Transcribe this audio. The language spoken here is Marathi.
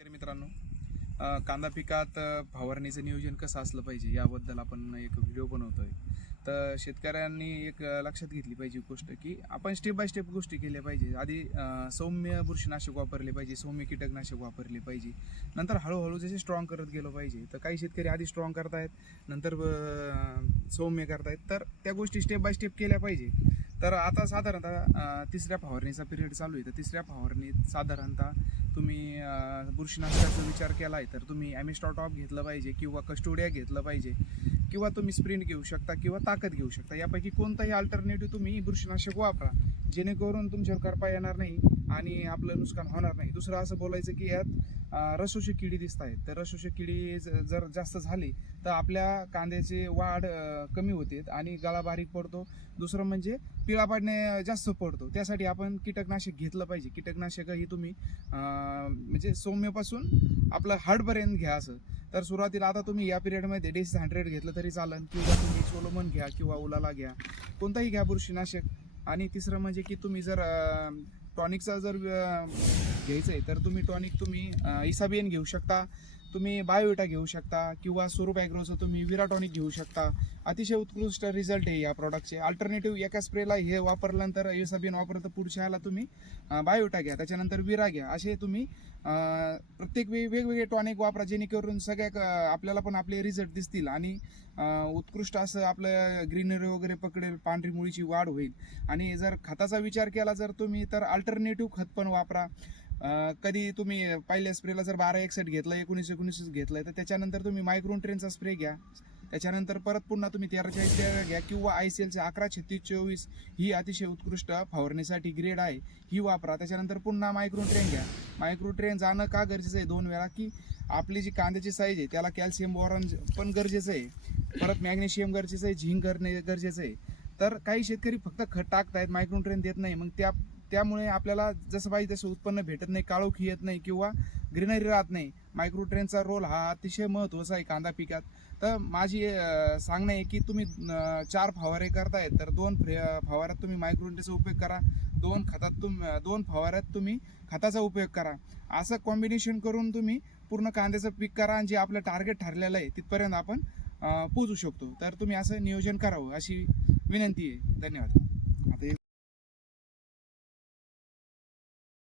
मित्रांनो, कांदा पिकात फवारणीचं नियोजन कसं असलं पाहिजे याबद्दल आपण एक व्हिडिओ बनवतोय. तर शेतकऱ्यांनी एक लक्षात घेतली पाहिजे गोष्ट, की आपण स्टेप बाय स्टेप गोष्टी केल्या पाहिजे. आधी सौम्य बुरशीनाशक वापरले पाहिजे, सौम्य कीटकनाशक वापरले पाहिजे, नंतर हळूहळू जसे स्ट्रॉंग करत गेलो पाहिजे. तर काही शेतकरी आधी स्ट्रॉंग करतायत, नंतर सौम्य करतायत, तर त्या गोष्टी स्टेप बाय स्टेप केल्या पाहिजे. तर आता साधारणतः तिसऱ्या फवारणीचा पिरियड चालू आहे. तर तिसऱ्या फवारणीत साधारणतः तुम्ही बुरशीनाशकाचा विचार केला आहे तर तुम्ही ॲमिस्टॉटॉप घेतलं पाहिजे किंवा कस्टोडिया घेतलं पाहिजे किंवा तुम्ही स्प्रिंट घेऊ शकता किंवा ताकद घेऊ शकता. यापैकी कोणताही अल्टरनेटिव्ह तुम्ही बुरशीनाशक वापरा, जेणेकरून तुमच्यावर करपा येणार नाही आणि आपलं नुकसान होणार नाही. दुसरं असं बोलायचं की यात रसोषक किडी दिसत आहेत. तर रसोषक किडी जर जास्त झाली तर आपल्या कांद्याची वाढ कमी होते आणि गळा बारीक पडतो. दुसरं म्हणजे पिळा पाडणे जास्त पडतो. त्यासाठी आपण कीटकनाशक घेतलं पाहिजे. कीटकनाशक ही तुम्ही म्हणजे सौम्यपासून आपलं हार्डपर्यंत घ्या. असं तर सुरुवातीला आता तुम्ही या पिरियडमध्ये डेसिस 100 घेतलं तरी चालेल किंवा तुम्ही सोलोमन घ्या किंवा उलाला घ्या, कोणताही घ्या बुरशीनाशक. आणि तिसरं म्हणजे की तुम्ही जर टॉनिकचा जर घ्यायचं आहे तर तुम्ही टॉनिक तुम्ही इसाबियन घेऊ शकता, तुम्ही बायोविटा घेऊ शकता किंवा स्वरूप ॲग्रोचं तुम्ही विराटॉनिक घेऊ शकता. अतिशय उत्कृष्ट रिझल्ट आहे या प्रॉडक्टचे. अल्टरनेटिव्ह एका स्प्रेला हे वापरल्यानंतर इसाबियन वापरलं तर पुढच्या ह्याला तुम्ही बायोविटा घ्या, त्याच्यानंतर विरा घ्या. असे तुम्ही प्रत्येक वेगवेगळे टॉनिक वापरा, जेणेकरून सगळ्या आपल्याला पण आपले रिझल्ट दिसतील आणि उत्कृष्ट असं आपलं ग्रीनरी वगैरे पकडेल, पांढरी मुळीची वाढ होईल. आणि जर खताचा विचार केला जर तुम्ही तर अल्टरनेटिव्ह खत पण वापरा. कधी तुम्ही पहिल्या स्प्रेला जर 1261 घेतलं, 1919 घेतलं, तर त्याच्यानंतर तुम्ही मायक्रोन्यूट्रिएंटचा स्प्रे घ्या. त्याच्यानंतर परत पुन्हा तुम्ही 1340 घ्या किंवा ICLचे 113624 ही अतिशय उत्कृष्ट फवारणीसाठी ग्रेड आहे, ही वापरा. त्याच्यानंतर पुन्हा मायक्रोन्यूट्रिएंट घ्या. मायक्रोन्यूट्रिएंट जाणं का गरजेचं आहे 2 वेळा, की आपली जी कांद्याची साईज आहे त्याला कॅल्शियम बोरॉन पण गरजेचं आहे, परत मॅग्नेशियम गरजेचं आहे, झिंक करणे गरजेचं आहे. तर काही शेतकरी फक्त खत टाकतायत, मायक्रोन्यूट्रिएंट देत नाही. मग त्यामुळे आपल्याला जसं पाहिजे तसं उत्पन्न भेटत नाही, काळोखी येत नाही किंवा ग्रीनरी राहत नाही. मायक्रोन्यूट्रिएंटचा रोल हा अतिशय महत्त्वाचा आहे कांदा पिकात. तर माझी सांगणं आहे की तुम्ही 4 फवारे करताय तर 2 फवाऱ्यात तुम्ही मायक्रोन्यूट्रिएंटचा उपयोग करा, 2 फवाऱ्यात तुम्ही खताचा उपयोग करा. असं कॉम्बिनेशन करून तुम्ही पूर्ण कांद्याचं पीक करा आणि जे आपलं टार्गेट ठरलेलं आहे तिथपर्यंत आपण पोहोचू शकतो. तर तुम्ही असं नियोजन करावं अशी विनंती आहे. धन्यवाद.